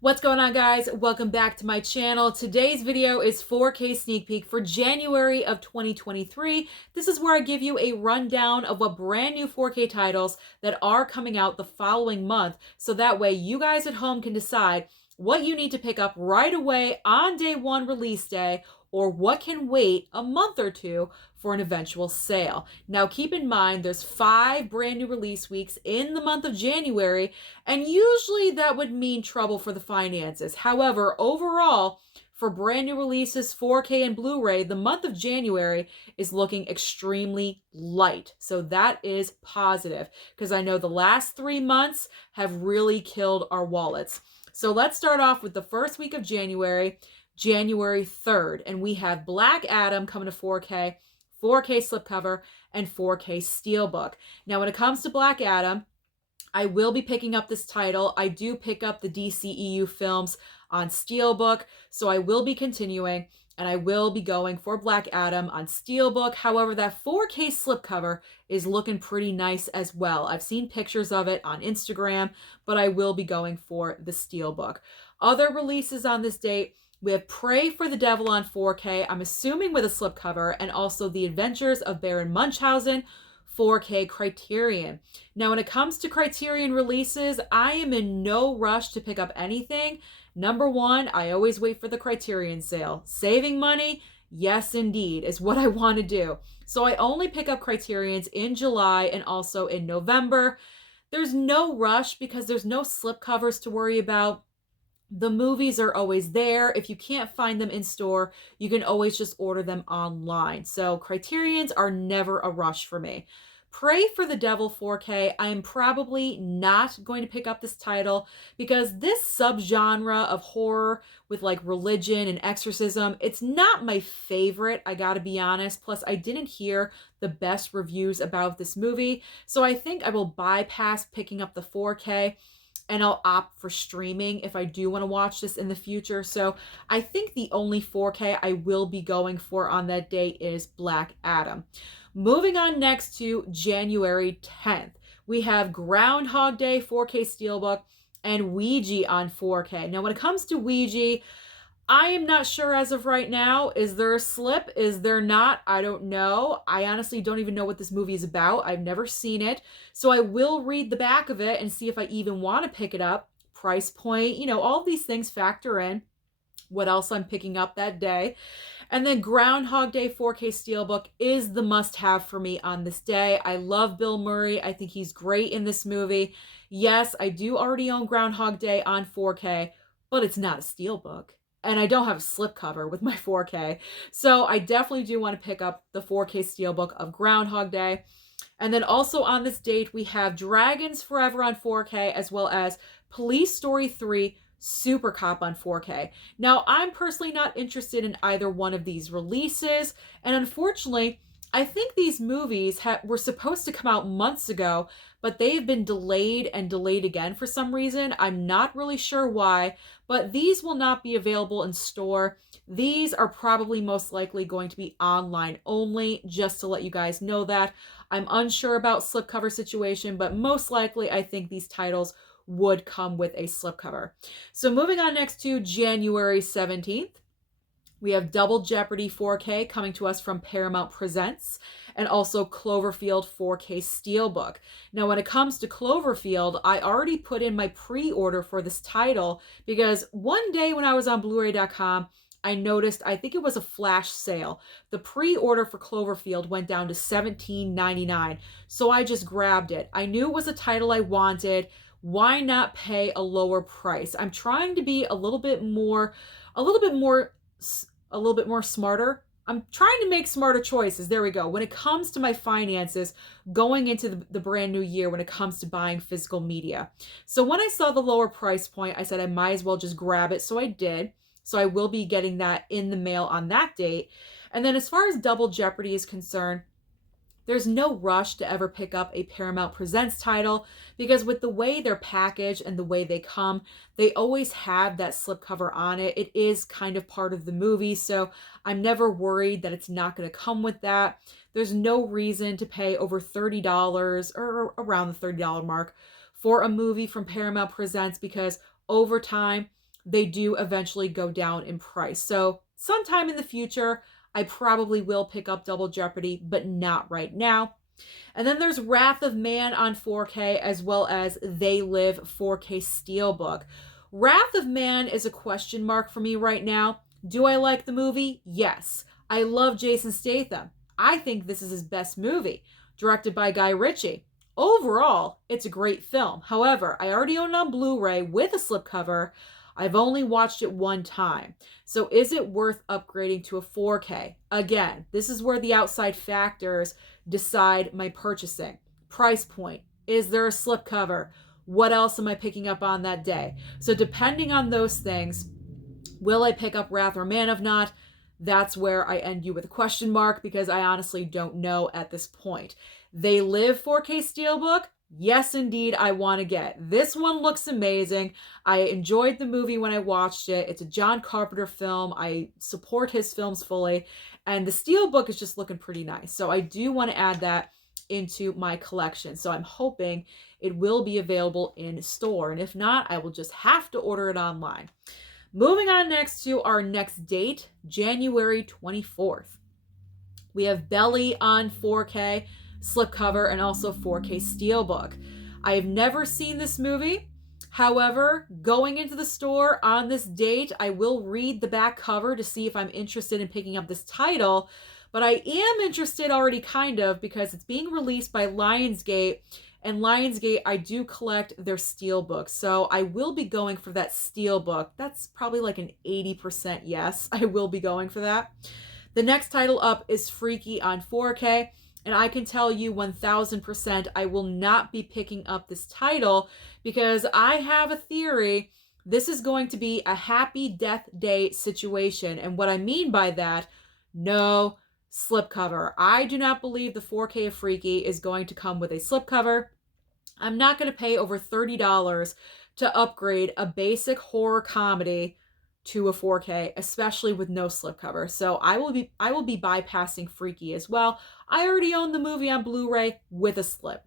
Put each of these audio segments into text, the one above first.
What's going on, guys? Welcome back to my channel. Today's video is 4K sneak peek for January of 2023. This is where I give you a rundown of what brand new 4K titles that are coming out the following month, so that way you guys at home can decide what you need to pick up right away on day one release day, or what can wait a month or two for an eventual sale. Now keep in mind there's 5 brand new release weeks in the month of January, and usually that would mean trouble for the finances. However, overall, for brand new releases, 4K and Blu-ray, the month of January is looking extremely light. So that is positive, because I know the last 3 months have really killed our wallets. So let's start off with the first week of January, January 3rd. And we have Black Adam coming to 4K, 4K slipcover, and 4K steelbook. Now, when it comes to Black Adam, I will be picking up this title. I do pick up the DCEU films on steelbook, so I will be continuing, and I will be going for Black Adam on steelbook. However, that 4K slipcover is looking pretty nice as well. I've seen pictures of it on Instagram, but I will be going for the steelbook. Other releases on this date, we have Pray for the Devil on 4K, I'm assuming with a slipcover, and also The Adventures of Baron Munchausen, 4K Criterion. Now, when it comes to Criterion releases, I am in no rush to pick up anything. Number one, I always wait for the Criterion sale. Saving money, yes indeed, is what I want to do. So I only pick up Criterions in July and also in November. There's no rush because there's no slipcovers to worry about. The movies are always there. If you can't find them in store, you can always just order them online. So Criterions are never a rush for me. Pray for the Devil 4K, I am probably not going to pick up this title because this subgenre of horror with like religion and exorcism, it's not my favorite, I gotta be honest. Plus, I didn't hear the best reviews about this movie, so I think I will bypass picking up the 4K and I'll opt for streaming if I do want to watch this in the future. So I think the only 4K I will be going for on that day is Black Adam. Moving on next to January 10th, we have Groundhog Day 4K Steelbook and Ouija on 4K. Now, when it comes to Ouija, I am not sure as of right now. Is there a slip? Is there not? I don't know. I honestly don't even know what this movie is about. I've never seen it. So I will read the back of it and see if I even want to pick it up. Price point, all these things factor in what else I'm picking up that day. And then Groundhog Day 4K Steelbook is the must-have for me on this day. I love Bill Murray. I think he's great in this movie. Yes, I do already own Groundhog Day on 4K, but it's not a Steelbook. And I don't have a slipcover with my 4K. So I definitely do want to pick up the 4K Steelbook of Groundhog Day. And then also on this date, we have Dragons Forever on 4K, as well as Police Story 3 SuperCop on 4K. Now, I'm personally not interested in either one of these releases. And unfortunately, I think these movies were supposed to come out months ago, but they've been delayed and delayed again for some reason. I'm not really sure why, but these will not be available in store. These are probably most likely going to be online only, just to let you guys know that. I'm unsure about slipcover situation, but most likely I think these titles would come with a slipcover. So moving on next to January 17th. We have Double Jeopardy 4K coming to us from Paramount Presents, and also Cloverfield 4K Steelbook. Now, when it comes to Cloverfield, I already put in my pre-order for this title because one day when I was on blu-ray.com, I noticed, I think it was a flash sale. The pre-order for Cloverfield went down to $17.99, so I just grabbed it. I knew it was a title I wanted. Why not pay a lower price? I'm trying to be a little bit more smarter. I'm trying to make smarter choices. There we go. When it comes to my finances going into the brand new year, when it comes to buying physical media. So when I saw the lower price point, I said I might as well just grab it. So I did. So I will be getting that in the mail on that date. And then as far as Double Jeopardy is concerned, there's no rush to ever pick up a Paramount Presents title because with the way they're packaged and the way they come, they always have that slipcover on it. It is kind of part of the movie, so I'm never worried that it's not going to come with that. There's no reason to pay over $30 or around the $30 mark for a movie from Paramount Presents because over time, they do eventually go down in price. So sometime in the future, I probably will pick up Double Jeopardy, but not right now. And then there's Wrath of Man on 4K, as well as They Live 4K Steelbook. Wrath of Man is a question mark for me right now. Do I like the movie? Yes. I love Jason Statham. I think this is his best movie, directed by Guy Ritchie. Overall, it's a great film. However, I already own it on Blu-ray with a slipcover. I've only watched it one time. So is it worth upgrading to a 4K? Again, this is where the outside factors decide my purchasing. Price point. Is there a slipcover? What else am I picking up on that day? So depending on those things, will I pick up Wrath or Man of Not? That's where I end you with a question mark, because I honestly don't know at this point. They Live 4K Steelbook? Yes, indeed, I want to get. This one looks amazing. I enjoyed the movie when I watched it. It's a John Carpenter film. I support his films fully. And the Steelbook is just looking pretty nice. So I do want to add that into my collection. So I'm hoping it will be available in store. And if not, I will just have to order it online. Moving on next to our next date, January 24th. We have Belly on 4K, slipcover, and also 4K Steelbook. I have never seen this movie. However, going into the store on this date, I will read the back cover to see if I'm interested in picking up this title. But I am interested already, kind of, because it's being released by Lionsgate. And Lionsgate, I do collect their Steelbook. So I will be going for that Steelbook. That's probably like an 80% yes. I will be going for that. The next title up is Freaky on 4K. And I can tell you 1000% I will not be picking up this title, because I have a theory this is going to be a Happy Death Day situation. And what I mean by that, no slipcover. I do not believe the 4K of Freaky is going to come with a slipcover. I'm not going to pay over $30 to upgrade a basic horror comedy to a 4K, especially with no slipcover. So I will be bypassing Freaky as well. I already own the movie on Blu-ray with a slip.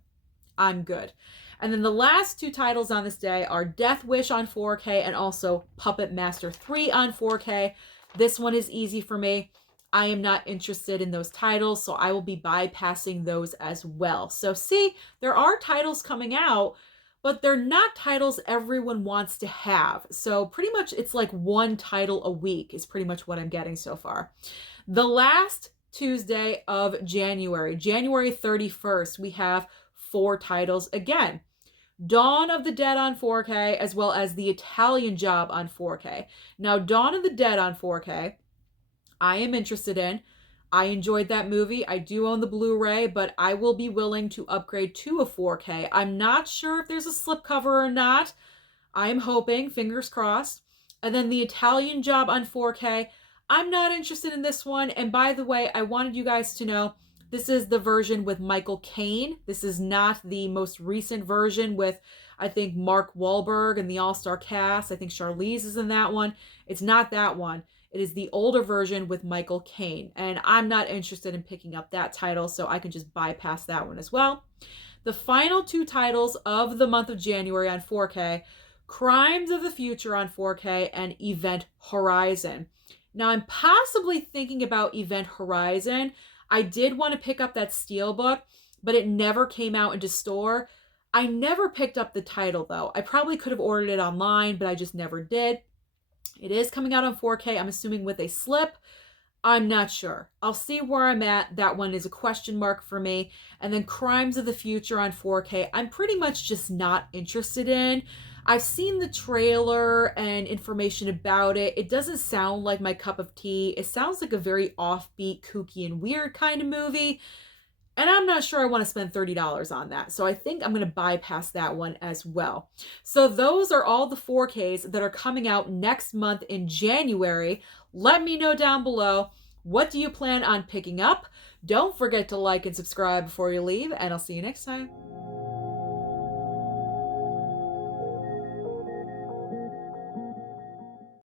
I'm good. And then the last two titles on this day are Death Wish on 4K and also Puppet Master 3 on 4K. This one is easy for me. I am not interested in those titles, so I will be bypassing those as well. So see, there are titles coming out, but they're not titles everyone wants to have. So pretty much it's like one title a week is pretty much what I'm getting so far. The last Tuesday of January, January 31st, we have 4 titles again. Dawn of the Dead on 4K, as well as The Italian Job on 4K. Now, Dawn of the Dead on 4K, I am interested in. I enjoyed that movie. I do own the Blu-ray, but I will be willing to upgrade to a 4K. I'm not sure if there's a slipcover or not. I'm hoping, fingers crossed. And then The Italian Job on 4K. I'm not interested in this one. And by the way, I wanted you guys to know this is the version with Michael Caine. This is not the most recent version with, I think, Mark Wahlberg and the all-star cast. I think Charlize is in that one. It's not that one. It is the older version with Michael Caine. And I'm not interested in picking up that title, so I can just bypass that one as well. The final 2 titles of the month of January on 4K, Crimes of the Future on 4K and Event Horizon. Now, I'm possibly thinking about Event Horizon. I did want to pick up that Steelbook, but it never came out into store. I never picked up the title, though. I probably could have ordered it online, but I just never did. It is coming out on 4K, I'm assuming with a slip. I'm not sure. I'll see where I'm at. That one is a question mark for me. And then Crimes of the Future on 4K, I'm pretty much just not interested in. I've seen the trailer and information about it. It doesn't sound like my cup of tea. It sounds like a very offbeat, kooky, and weird kind of movie. And I'm not sure I want to spend $30 on that. So I think I'm going to bypass that one as well. So those are all the 4Ks that are coming out next month in January. Let me know down below, what do you plan on picking up? Don't forget to like and subscribe before you leave, and I'll see you next time.